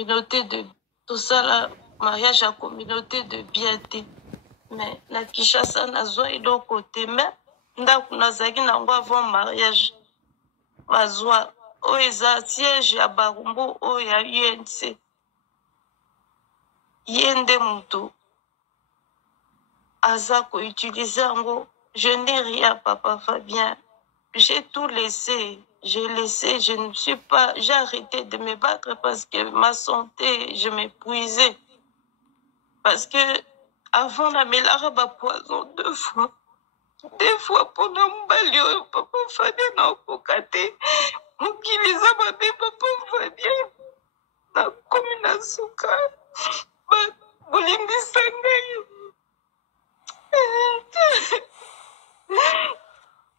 communauté de tout ça là, mariage à communauté de bienté. Mais na Kinshasa nazwa ilo côté mais ndaku nazaki nango avant mariage. Bazwa oeza siège ya Barumbu o ya UNC. Yende mutu aza ko utiliser ngo. Je n'ai rien, papa Fabien. J'ai tout laissé. J'ai laissé, je ne suis pas, j'ai arrêté de me battre parce que ma santé, je m'épuisais. Parce que avant la mélara poison 2 fois. 2 fois pendant mon papa Fabien n'a pas caté. Mukiliza babe papa Fabien. Na komi na suka. Bolimbisa ngai.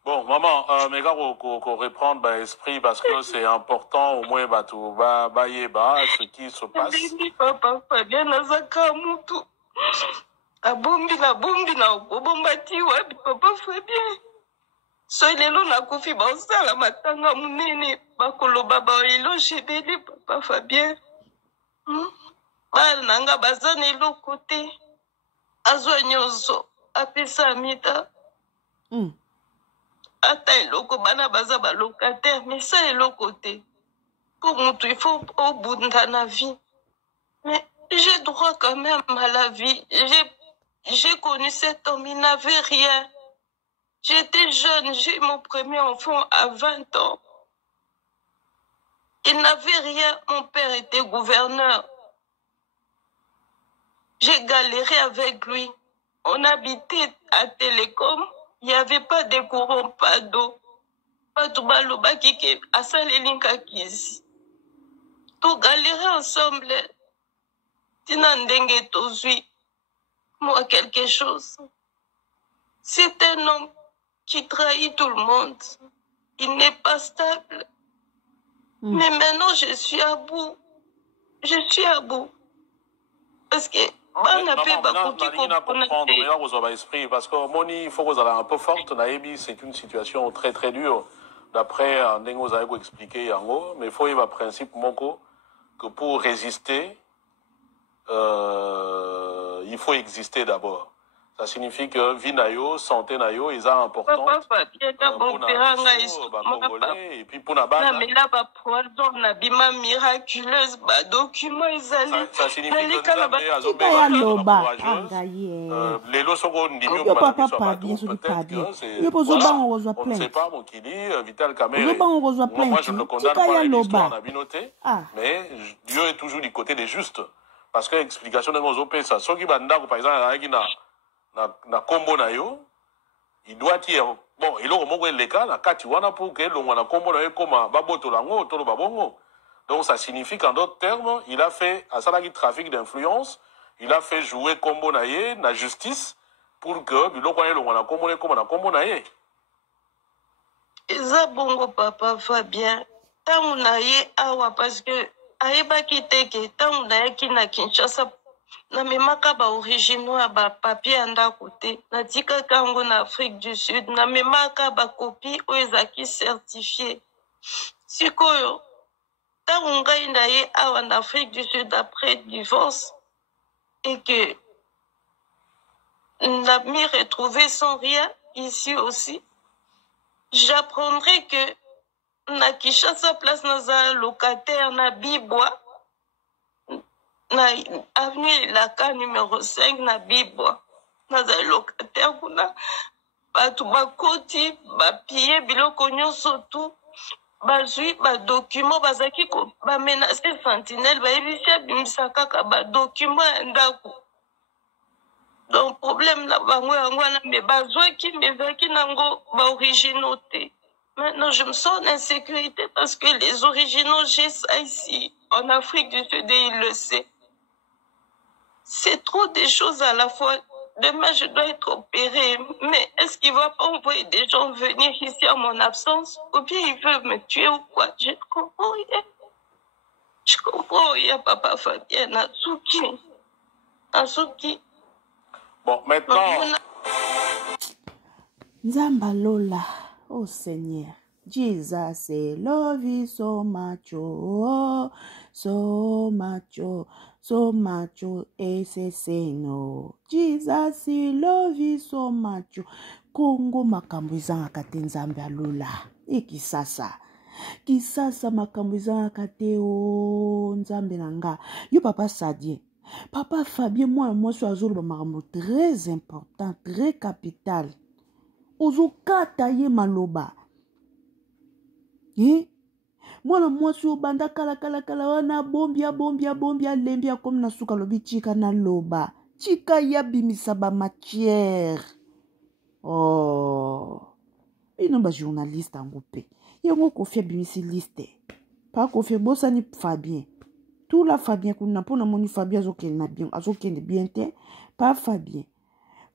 Bon, maman, mais gars, qu'on reprendre l'esprit parce que c'est important au moins ce qui se passe. Papa Fabien nazaka mutu. Abombi na obombati wapi papa Fabien. So lelo na kofi baosala matanga munene bakoloba bailo shebele papa Fabien. Bana nanga bazana eloko te. Azwa nyonso apesa amita. Ata eloko bana baza ba locataire mais ça eloko te. Pour mutu il faut au bout de la vie. Mais j'ai droit quand même à la vie. J'ai connu cet homme, il n'avait rien. J'étais jeune, j'ai eu mon premier enfant à 20 ans. Il n'avait rien, mon père était gouverneur. J'ai galéré avec lui. On habitait à Télécom, il n'y avait pas de courant, pas d'eau. Pas tout baloba qui a salilinka kisi. Tout galéré ensemble. Tinandenge tozui. Moi quelque chose. C'est un homme qui trahit tout le monde. Il n'est pas stable. Mais maintenant, je suis à bout. Je suis à bout. Parce que parce que Moni, il faut que vous un peu forte. C'est une situation très très dure. D'après vous avez expliqué, mais il faut y avoir le principe Moko que pour résister, il faut exister d'abord. Ça signifie que vie nayo, santé nayo, ils sont importants. Et puis pour la base. Ça signifie que les lots sont on ne sait pas mon qui dit Vital Kamere. Moi je ne le condamne pas l'histoire en abinoté, mais Dieu est toujours du côté des justes. Parce que l'explication de nos OP, ça, ceux qui bandent, par exemple, na combo na yo, il doit dire, bon, il aura montré les cas, na katiwana pour que l'on a combo na yo comme baboto lango, tolo babongo. Donc ça signifie qu'en d'autres termes, il a fait, à ça trafic d'influence, il a fait jouer combo na ye, na justice, pour que, l'on a combo na ye. Eza bongo papa Fabien, tant na ye awa parce que, aeba kiteke, tant na ye ki na Kinshasa, na memaka ba originaux ba papier anda côté na tika kango na Afrique du Sud na memaka ba copie oezaki certifié sikoyo ta ngai na ye awa na Afrique du Sud après divorce et que n'a m'y retrouvé sans rien ici aussi j'apprendrai que na Kinshasa place na locataire na Bibwa na avenue Laka numéro 5 na Bibwa naza locataire kuna batu bakoti bapie biloko nyonso tu bazwi badocument bazaki ko bamenace sentinelle bayebisi abimisa kaka badocument ya ndako donc problème na bango yango wana me bazwaki mezaki nango baoriginaux te. Maintenant je me sens en insécurité parce que les originaux j'ai ça ici en Afrique du Sud et il le sait. C'est trop des choses à la fois. Demain, je dois être opérée. Mais est-ce qu'il ne va pas envoyer des gens venir ici en mon absence? Ou bien il veut me tuer ou quoi? Je ne comprends rien. Je comprends rien, papa Fabien. Natsuki. Bon, maintenant... Nzambalola, oh Seigneur. Jesus, I love you so much, oh. so much, SSNO. Jesus, he love you so much. Kongo makambo ezanga te nzambe alula. Kisasa. Kisasa makambo ezanga te o nzambe nanga. Yo papa Sadie. Papa Fabien, moi suis azolo ba makambo très important, très capital. Ozo kata ye maloba. Moi suis obanda kala wana bombia lembia comme na suka lobi chika na loba. Chika ya bimisa ba matière. Oh. Ino ba journaliste angoupe. Yongo kofia bimisi liste. Pas kofia bosa ni Fabien. Tout la Fabien kuna pona moni Fabien azokende bien te. Pas Fabien.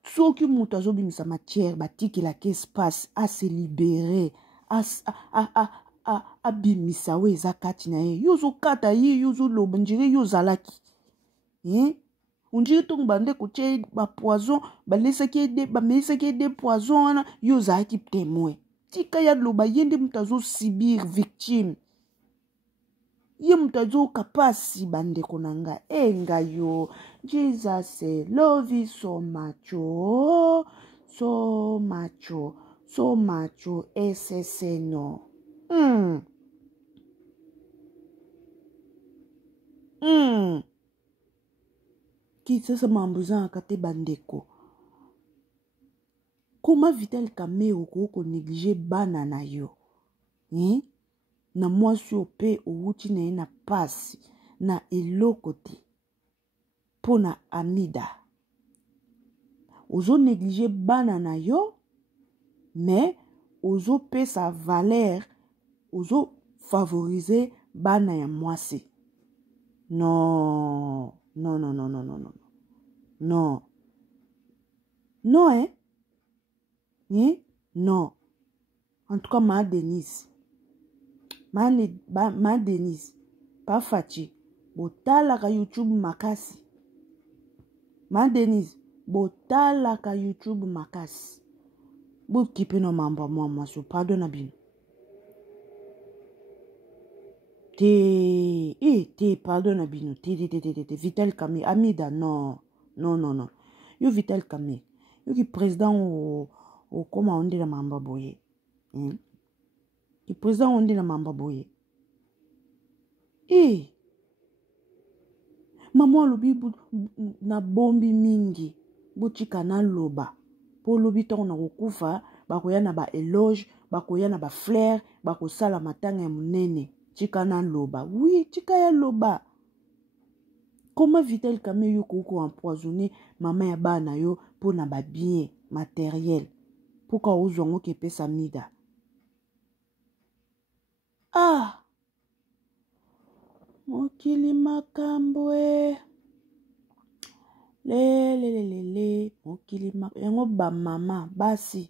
Soki mutu azobimisa matière batiki la espace à se libérer a bimisa we zakati na ye yozo kata ye yozo loba njire yozalaki unjiri tongo bande koche ba poison balesaki des poison wana yozalaki témoin tika ya loba yende mutu azosibir victime ye mutu azokapasi bandeko na nga enga yo Jesus love you so much SSNO. Kisasa mambuza kate bandeko. Comment Vital Kamerhe ko négliger bana na yo? Na mwasi ope outi na ye na pasi na eloko te pona Amida. Ozo négliger bana na yo mais ozo pe sa valeur ozo favoriser bana ya mwasi. Non. Non, non. En tout cas, ma Denise, pas Fachi, botala ka YouTube makasi. Ma Denise, botala ka YouTube makasi. Bo kipe no mamba moi so pardon na bino. Pardon na bino. Vital Kamerhe, Amida, non. Yo Vital Kamerhe, yo ki président o koma onde na mamba boye. Ki président onde na mamba boye. Maman lobi na bombi mingi. Bochika na loba. Po lobi tongo na kokufa, bakoya na ba éloge, bakoya na ba fleur, bakosala matanga ya munene. Chika na loba. Oui, chika ya loba. Comment Vital Kamerhe yo koko empoisonner maman ya bana yo pour na ba bien matériel. Pourquoi ozongo ke pesa mida? Mokili makambo mokili makambo. Yango ba mama basi.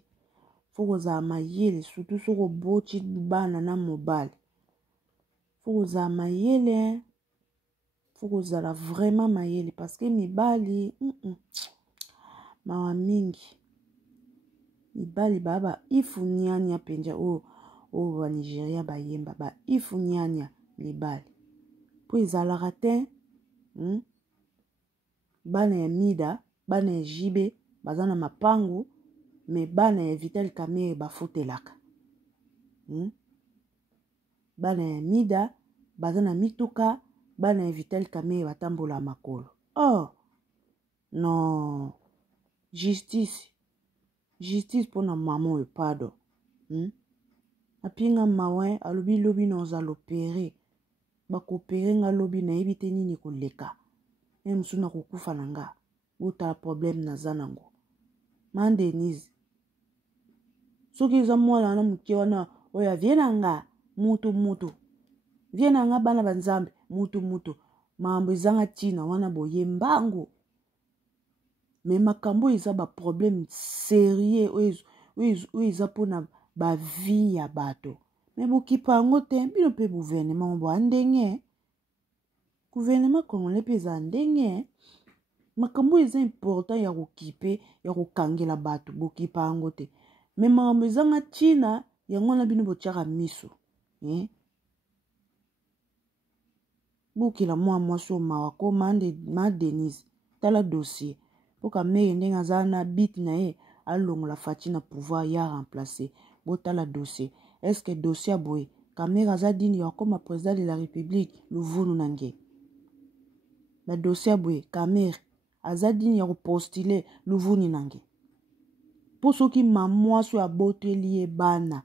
Foko za mayele surtout soko bochi bana na mobile. Foko za mayele. Foko za la vraiment mayele parce que mibali mawa mingi. Mibali baba ifu nyanya penja o wa Nigeria ba yemba ba ifu nyanya mibali. Po ezalaka te bana ya Mida, bana ya Jibe bazana mapangu me bana ya Vital Kamerhe bafutelaka. Bana ya Mida bazana mituka, bana ya Vital Kamerhe batambola makolo. Oh non, justice pona maman pardon. Apinga mawe alobi lobi na ozalo opere. Bako opere nga lobi na ebite nini koleka. Msuna kukufa nanga. Uta problème na zanango. Man Denise. Soki za mwala na mke wana oya viena nga mutu. Viena nga bana banzambe mutu. Mambo zanga tina wana boye mbango. Me makambo eza ba problème sérieux oyo eza pona ba vie ya bato. Me bokipa ngo te bino pe gouvernement bo andenge. Gouvernement congolais pe za ndenge. Makambo eza important ya kokipe ya kokangela bato bokipa ngo te. Me makambo ezanga tina yango na bino botiaka miso. Bouki la moi so mawako ma Denise. Tala dossier. Pour que me yende ngazana bit na e. Along la fati na pouvoir ya remplacer. Bota la dossier. Est-ce que dossier aboye? Kamera zadini ya comme président de la République. Louvunu nange. Le dossier aboye. Kamera. Azadini ya postulé. Louvunu nange. Pour ceux qui maman sur a boté lié bana.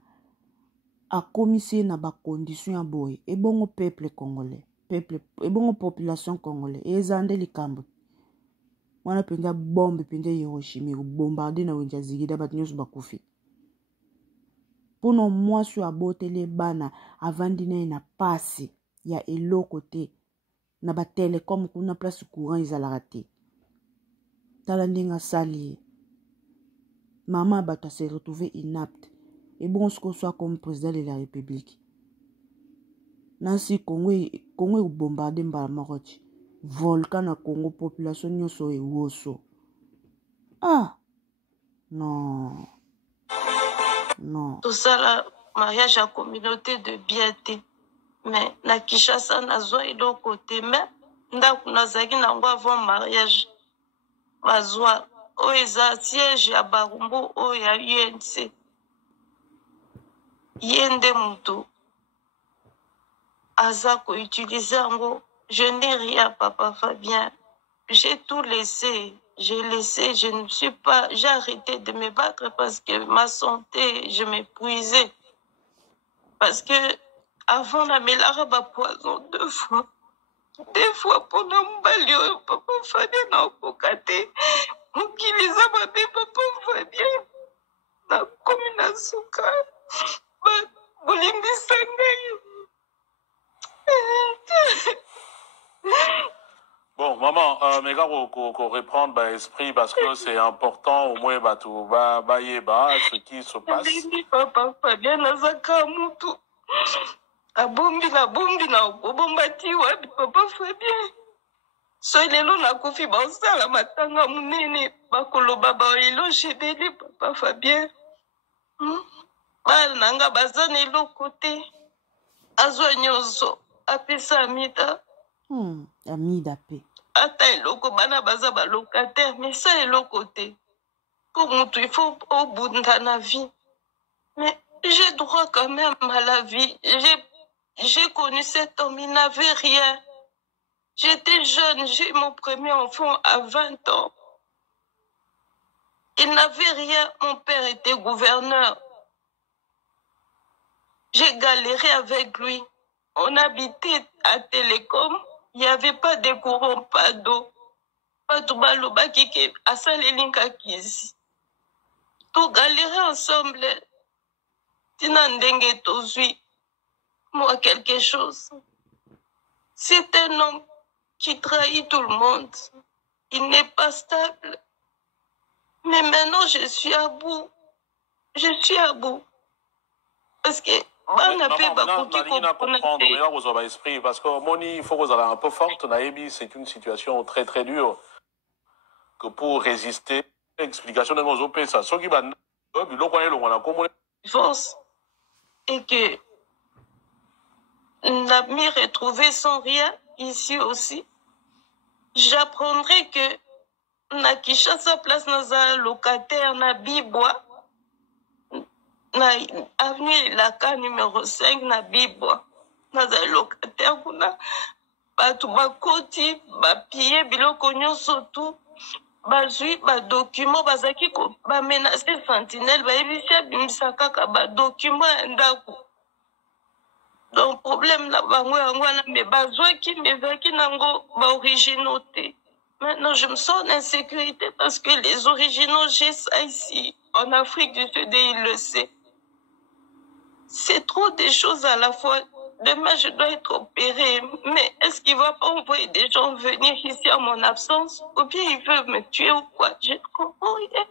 A commissaire na ba condition aboye. Et bon au peuple congolais. Peuple. Et bon population congolais. Et zande li kambo. Wana penda bombe penda Hiroshima bombarder na wenja zigida bat nyos bakufi. Pono moi sur abotele bana avandine na passe ya eloko te na ba telecom kuna place courant izalaka te. Tala ndinga sali. Maman bata se retrouver inapte. Et bon ce qu'on soit comme président de la République. Nansi Congo bombarder mbala marochi. Volcan na Congo population nyoso e woso. Ah non. Non. Tout ça là, mariage à communauté de bienté. Mais na Kinshasa na zwa ilo côté mais ndaku nazaki nango avant mariage. Bazwa oeza siège ya Barumbu o ya UNC. Yende mutu. Azako utiliser ngo. Je n'ai rien, papa Fabien. J'ai tout laissé. J'ai laissé, j'ai arrêté de me battre parce que ma santé, je m'épuisais. Parce que avant la mélara poison 2 fois. 2 fois pendant mon papa Fabien n'a pas gâté. Mukiliza babe papa Fabien. Na commune Souka. Bolimbisa ngai. Bon, maman, mais gars, qu'on reprendre l'esprit parce que c'est important, au moins, ce qui se passe. Papa Fabien, nazaka mutu. Abombi na obombati wapi, papa Fabien. So lelo na kufi baosala matanga munene, bakoloba baelo chebeli, papa Fabien. Bana nanga bazana eloko te. Azwa nyoso, apesa amida. Amida pe. Ata eloko bana baza ba locataire, mais ça eloko te. Pour mutu, il faut au bout de la vie. Mais j'ai droit quand même à la vie. J'ai connu cet homme, il n'avait rien. J'étais jeune, j'ai mon premier enfant à 20 ans. Il n'avait rien, mon père était gouverneur. J'ai galéré avec lui. On habitait à Télécom. Il n'y avait pas de courant, pas d'eau. Pas de baloba qui a salilinka kizi. Tout galérer ensemble. Tinandenge tozui. Moi, quelque chose. C'est un homme qui trahit tout le monde. Il n'est pas stable. Mais maintenant, je suis à bout. Je suis à bout. Parce que parce que Moni, il faut que vous allez un peu forte. Naïbi, c'est une situation très très dure que pour résister. Explication de nos OP, ça. Ce qui va force et que n'a mis retrouvé sans rien ici aussi. J'apprendrai que na Kinshasa place naza locataire na Bibwa. Na avenue Laka numéro 5 na Bibwa. Naza locataire kuna batu bakoti bapie biloko nyonso tu bazui ba document bazaki ko ba menacer sentinelle ba ebisi bimisa kaka ba document ndako. Donc problème na bango yango na me bazwaki mezaki nango ba originaux te. Maintenant je me sens en insécurité parce que les originaux j'ai ça ici en Afrique du Sud et il le sait. C'est trop des choses à la fois. Demain, je dois être opérée. Mais est-ce qu'il ne va pas envoyer des gens venir ici en mon absence? Ou bien il veut me tuer ou quoi? Je ne comprends rien.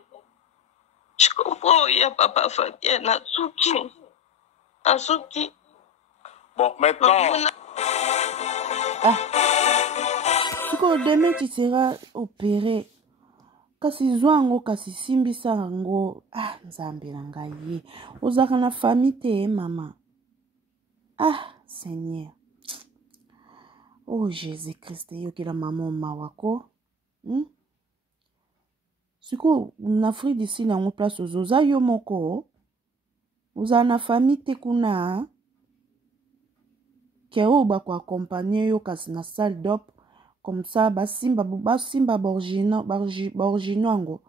Je comprends rien, papa Fabien. Natsuki. Bon, maintenant... Ah. Demain, tu seras opéré. Kasi zwango kasi simbisa ngo. Ah, nzambe na ngai. Ozaka na famille te, mama. Ah, Seigneur. Oh Jésus Christ, yo ki la maman mawako. Siko, en Afrique d'ici, na place aux oza yo moko. Oza na famille te kuna. Ke o ba ko accompagner yo kasi na salle d'op. Comme ça, basimba borgino ango.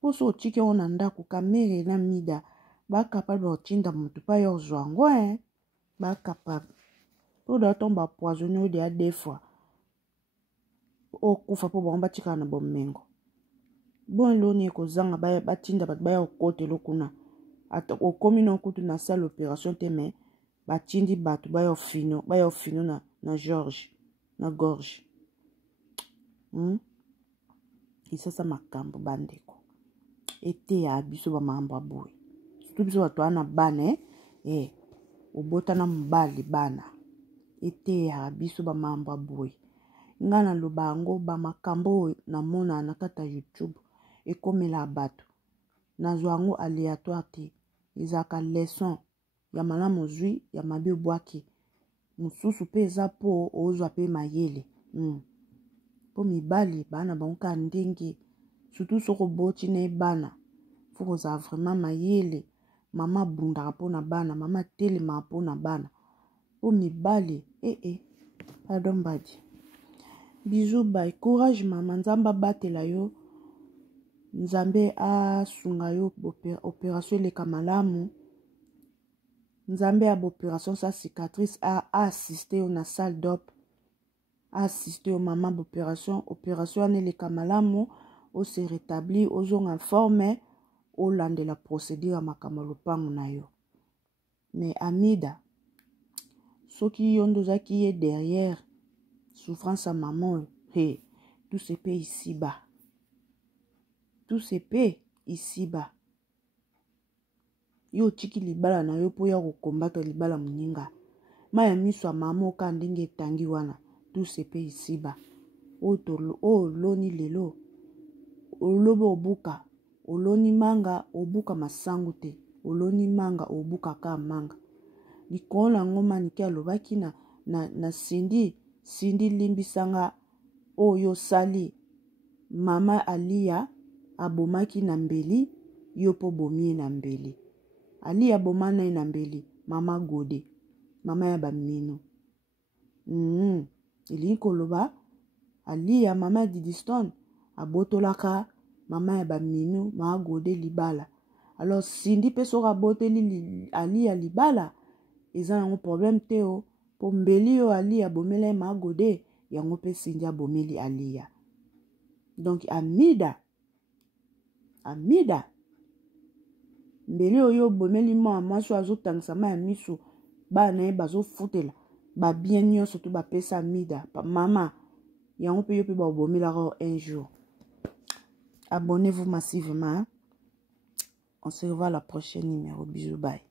Poso otike ona ndako kamere na mida. Ba capable otinda mutu pa yo zwango, Ba capable. Po da tomba poisonné de a deux fois. O kufa po ba tika na bomengo. Bon loni ko zanga ba tinda ba okote lokuna. Ata okomi na kutu na salle opération te me ba tindi batu ba yo fino na George na gorge. Isasa makambo bandeko. Ete ya biso ba mamba boy. Surtout biso watu ana bana obota na mbali bana. Ete ya biso ba mamba boy. Ngana lobango ba makambo na mona na kata YouTube ekomela bato. Na zwango aléatoire te. Izaka leçon ya malamu zwi ya mabe bwaki. Mususu pe eza po ozwa pe mayele. Po mibali bana banka ndenge. Surtout soko boti na bana. Foko za vraiment mayele. Mama bunda po na bana. Mama telema po na bana. Po mibali. Pardon badi. Bisous bye. Courage mama. Nzamba batela yo. Nzambe asunga yo opération eleka malamu. Nzambe a opération sa cicatrice a assisté yo na salle d'op. Assisté yo mama opération eleka malamu. O se rétabli ozonga forme o lande la procédure ya makambo lopango na yo. Mais Amida soki yondo zaki ye derrière souffrance à maman tout se paie ici-bas. Tout se paie ici-bas. Yo tiki libala na yo po ya kokombata libala muninga. Maya miso ya mama oka ndenge tangi wana. Tout se paie ici-bas. Loni lelo. Olobo obuka. Oloni manga obuka masangu te. Oloni manga obuka ka manga. Likona ngoma nike alobaki na Cindy limbisanga oyo sali. Mama Alia abomaki na mbeli, yo po bomie na mbeli. Alia bomana na mbeli, mama Gode, mama ya bamino. Ili koloba, Alia mama Didiston, abotolaka mama ya bamino, mama Gode libala. Alors Cindy pe soka boteli Alia libala, eza yango problème teo, po mbeli yo Alia bomela mama Gode, yango pe Cindy abomeli Alia. Donc Amida mbeli oyo bomeli mwa maso azotangisa ma ya miso bana ye bazofutela ba bien nyonso to bapesa Amida mama yango pe yo pe babomelaka un jour. Abonnez-vous massivement. On se revoit à la prochaine numéro. Bisous, bye.